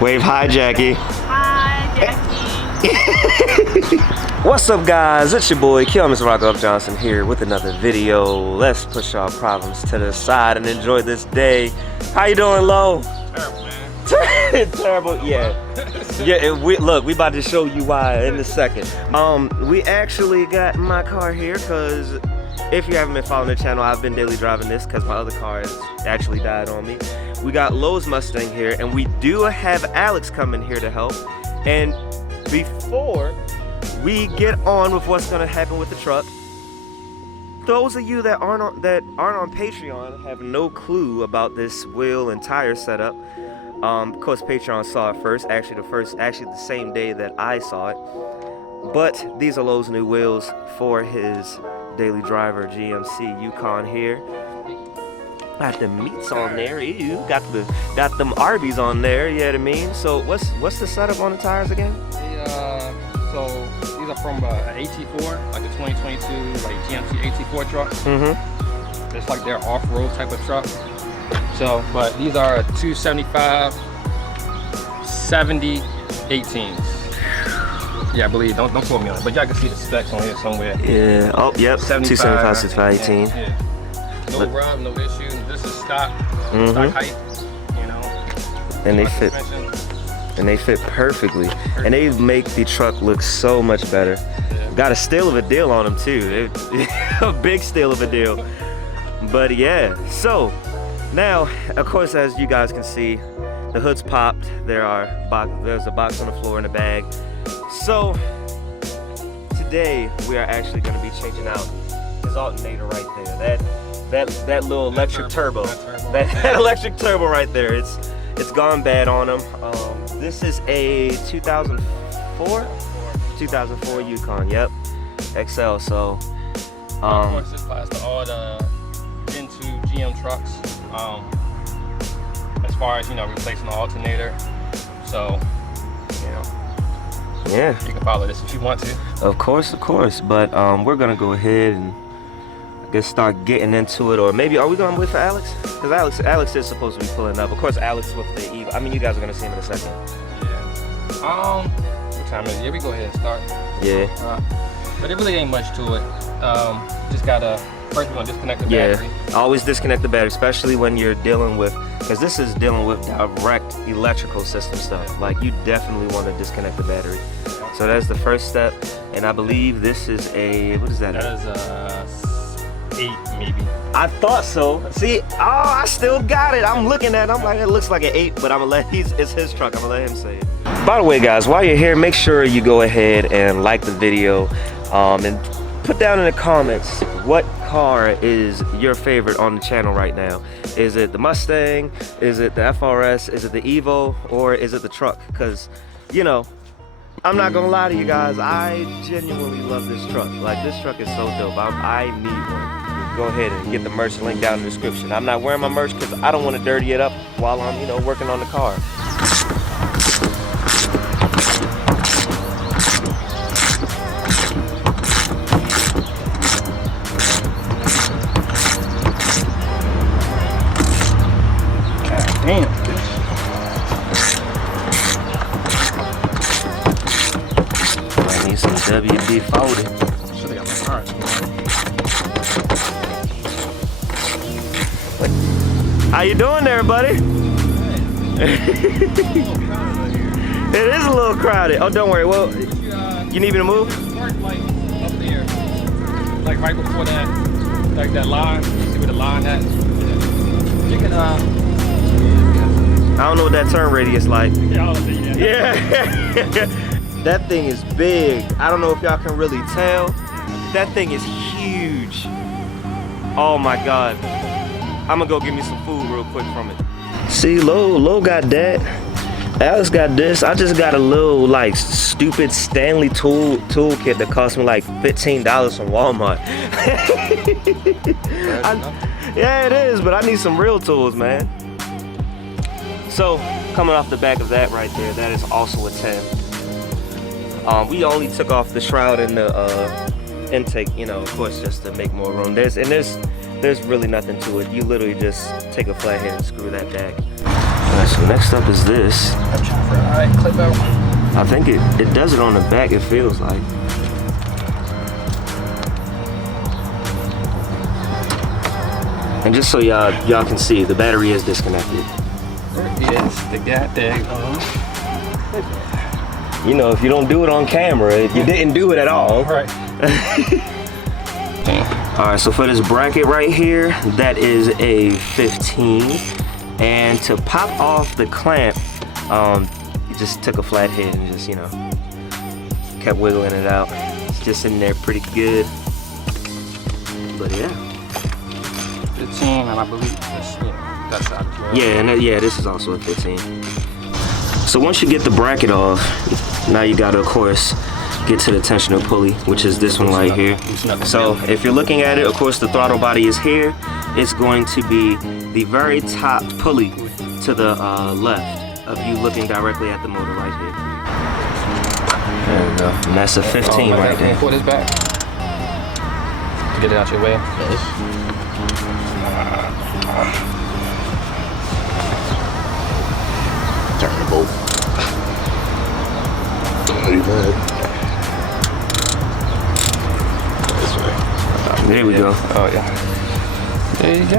Wave hi, Jackie. Hi, Jackie. What's up, guys? It's your boy, Mr. Rockoff Johnson here with another video. Let's push our problems to the side and enjoy this day. How you doing, Lo? Terrible, man. Terrible, yeah. Yeah, look, we about to show you why in a second. We actually got my car here because if you haven't been following the channel, I've been daily driving this because my other car has actually died on me. We got Lowe's Mustang here, and we do have Alex coming here to help. And before we get on with what's gonna happen with the truck, those of you that aren't on Patreon have no clue about this wheel and tire setup. Of course, Patreon saw it first. Actually, the same day that I saw it. But these are Lowe's new wheels for his daily driver GMC Yukon here. Got the meats on there. Ew. Got them Arby's on there. You know what I mean? So what's the setup on the tires again? So these are from an AT4, like a 2022 like GMC AT4 truck. Mm-hmm. It's like their off-road type of truck. So, but these are 275 70 18s. Yeah, I believe. Don't quote me on it, but y'all can see the specs on here somewhere. Yeah. Oh, yep. 275 65 18. Yeah. No rub, no issue. This is stock height, you know. And they fit perfectly. And they make the truck look so much better. Yeah. Got a steal of a deal on them too. A big steal of a deal. But yeah. So now, of course, as you guys can see, the hood's popped. There's a box on the floor and a bag. So today we are actually going to be changing out his alternator right there. That little electric turbo. That electric turbo right there. It's gone bad on him. This is a 2004 Yukon. Yep, XL. So of course, this applies to all the into GM trucks. As far as replacing the alternator. So yeah, you can follow this if you want to. Of course. But we're gonna go ahead and start getting into it, or maybe are we gonna wait for Alex? Because Alex is supposed to be pulling up. Of course, Alex with the Eagle. I mean, you guys are gonna see him in a second. Yeah. What time is it? Yeah, we go ahead and start. Yeah. But it really ain't much to it. Just gotta first we're gonna disconnect the battery. Yeah. Always disconnect the battery, especially when you're dealing with, because this is dealing with direct electrical system stuff. Like, you definitely want to disconnect the battery. So that's the first step, and I believe this is a, what is that? That is 8 maybe. I thought so. See, I still got it. I'm looking at it. I'm like, it looks like an 8, but it's his truck. I'm gonna let him say it. By the way, guys, while you're here, make sure you go ahead and like the video, and put down in the comments what car is your favorite on the channel right now. Is it the Mustang? Is it the FRS? Is it the Evo? Or is it the truck? Because, I'm not gonna lie to you guys, I genuinely love this truck. Like, this truck is so dope. I need one. Go ahead and get the merch link down in the description. I'm not wearing my merch because I don't want to dirty it up while I'm, working on the car. Damn. I need some WD-40. Should have got my car. How you doing there, buddy? It is a little crowded. Oh, don't worry. Well, you need me to move? Park like up there, like right before that, like that line. You see where the line at? You can I don't know what that turn radius like. Yeah. That thing is big. I don't know if y'all can really tell. That thing is huge. Oh my God. I'm gonna go get me some food real quick from it. See, Lo got that. Alex got this. I just got a little like stupid Stanley toolkit that cost me like $15 from Walmart. Yeah, it is, but I need some real tools, man. So, coming off the back of that right there, that is also a 10. We only took off the shroud and the intake, of course, just to make more room. There's there's really nothing to it. You literally just take a flathead and screw that back. Alright, so next up is this. I'm trying for alright, clip out. I think it does it on the back, it feels like. And just so y'all can see, the battery is disconnected. Yes, the goddamn. You know, if you don't do it on camera, you didn't do it at all. Right. Alright, so for this bracket right here, that is a 15. And to pop off the clamp, you just took a flathead and just, you know, kept wiggling it out. It's just in there pretty good. But yeah. 15, and I believe this, that side as well. Yeah, and this is also a 15. So once you get the bracket off, now you gotta, of course, get to the tensioner pulley, which is this one right here. So if you're looking at it, of course, the throttle body is here. It's going to be the very top pulley to the left of you looking directly at the motor right here. There we go. And that's a 15 right there. Pull this back. Get it out your way. Turn the bolt. Pretty bad. There we go. Oh yeah. There you go.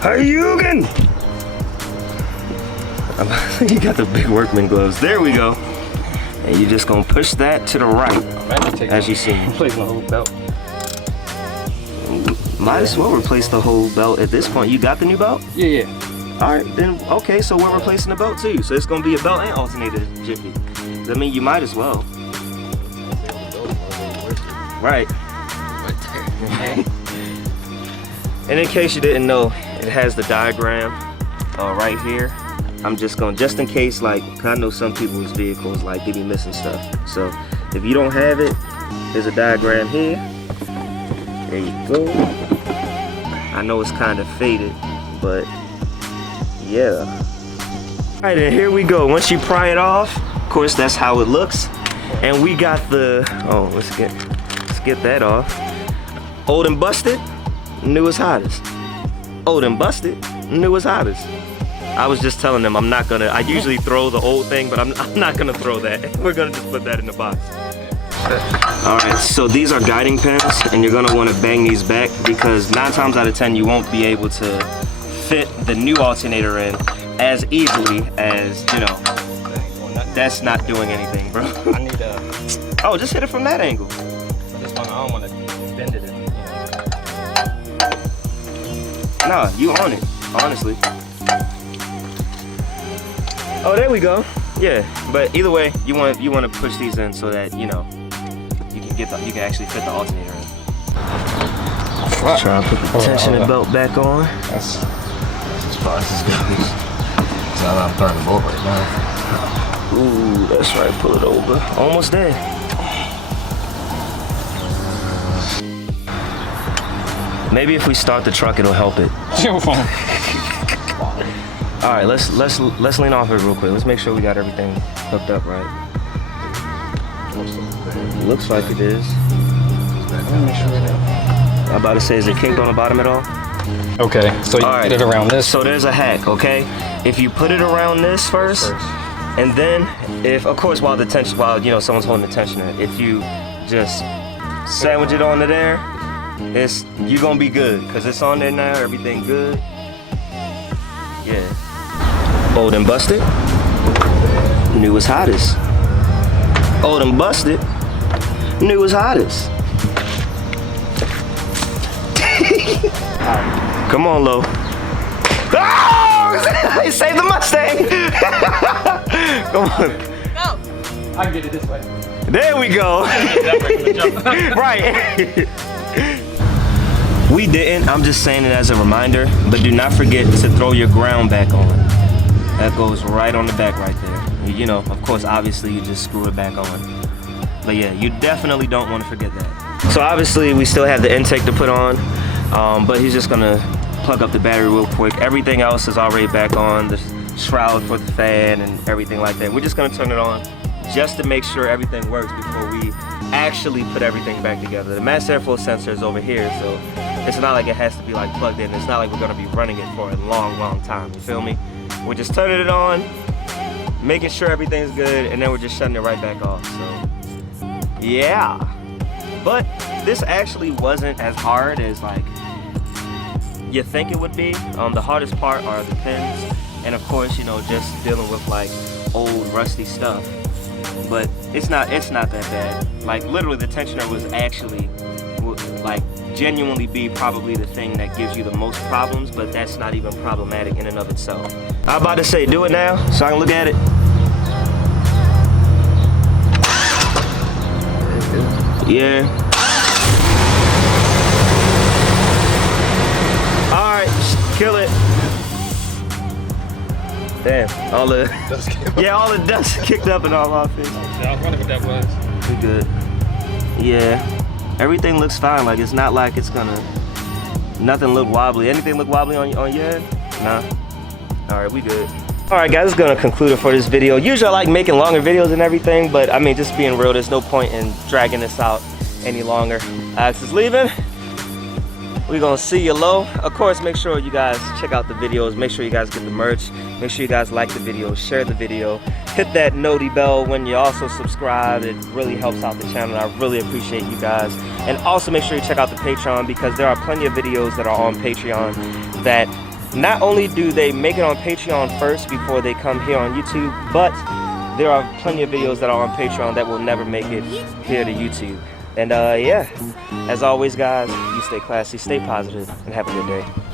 Hayugen! You got the big workman gloves. There we go. And you're just gonna push that to the right, as you see. Replace my whole belt. Might as well replace the whole belt at this point. You got the new belt? Yeah. All right, then, okay, so we're replacing the belt too. So it's gonna be a belt and alternator jiffy. I mean, you might as well. Right. And in case you didn't know, it has the diagram right here. I'm just gonna, just in case, like, I know some people's vehicles, like, they be missing stuff. So if you don't have it, there's a diagram here. There you go. I know it's kind of faded, but yeah. All right, and here we go. Once you pry it off, of course, that's how it looks. And we got the, oh, let's get that off. Old and busted, new as hottest. Old and busted, new as hottest. I was just telling them I usually throw the old thing, but I'm not gonna throw that. We're gonna just put that in the box. All right, so these are guiding pins, and you're gonna wanna bang these back because 9 times out of 10, you won't be able to fit the new alternator in as easily as, you know, that's not doing anything, bro. I need oh, just hit it from that angle. this one, I don't want to bend it in. Nah, you on it, honestly. Oh, there we go. Yeah, but either way, you want to push these in so that, you know, you can actually fit the alternator in. Try to put the tensioner belt back on. That's as far as it goes. So I'm turning the bolt right now. Ooh, that's right. Pull it over. Almost there. Maybe if we start the truck, it'll help it. All right, let's lean off it real quick. Let's make sure we got everything hooked up right. Looks like it is. I'm about to say, is it kinked on the bottom at all? Okay, so you All get it around this. So there's a hack, okay? If you put it around this first, and then if, of course, while you know someone's holding the tensioner, if you just sandwich it onto there, you're gonna be good, cause it's on there now. Everything good. Yeah. Old and busted. New as hottest. Old and busted. New as hottest. Come on, Lo. Oh! He saved the Mustang! Come on. Go. I can get it this way. There we go. Right. We didn't, I'm just saying it as a reminder, but do not forget to throw your ground back on. That goes right on the back right there. You know, of course, obviously you just screw it back on. But yeah, you definitely don't want to forget that. So obviously we still have the intake to put on, but he's just gonna plug up the battery real quick. Everything else is already back on, the shroud for the fan and everything like that. We're just gonna turn it on just to make sure everything works before we actually put everything back together. The mass airflow sensor is over here, so it's not like it has to be like plugged in. It's not like we're gonna be running it for a long time, you feel me? We're just turning it on, making sure everything's good, and then we're just shutting it right back off, so yeah. But this actually wasn't as hard as like you think it would be. The hardest part are the pins, and of course, you know, just dealing with like old rusty stuff. But it's not that bad. Like literally the tensioner was actually like genuinely be probably the thing that gives you the most problems, but that's not even problematic in and of itself. I'm about to say, do it now so I can look at it. Yeah. All right, kill it. Damn, all the all the dust kicked up and all off it. I was wondering what that was. We good. Yeah, everything looks fine. Like it's not like it's gonna. Nothing look wobbly. Anything look wobbly on your head? Nah. All right, we good. All right, guys, this is gonna conclude it for this video. Usually I like making longer videos and everything, but I mean, just being real, there's no point in dragging this out any longer. Alex is leaving. We're gonna see you low. Of course, make sure you guys check out the videos. Make sure you guys get the merch. Make sure you guys like the video, share the video, hit that noti bell when you also subscribe. It really helps out the channel. I really appreciate you guys. And also make sure you check out the Patreon, because there are plenty of videos that are on Patreon that not only do they make it on Patreon first before they come here on YouTube, but there are plenty of videos that are on Patreon that will never make it here to YouTube. And yeah, as always, guys, you stay classy, stay positive, and have a good day.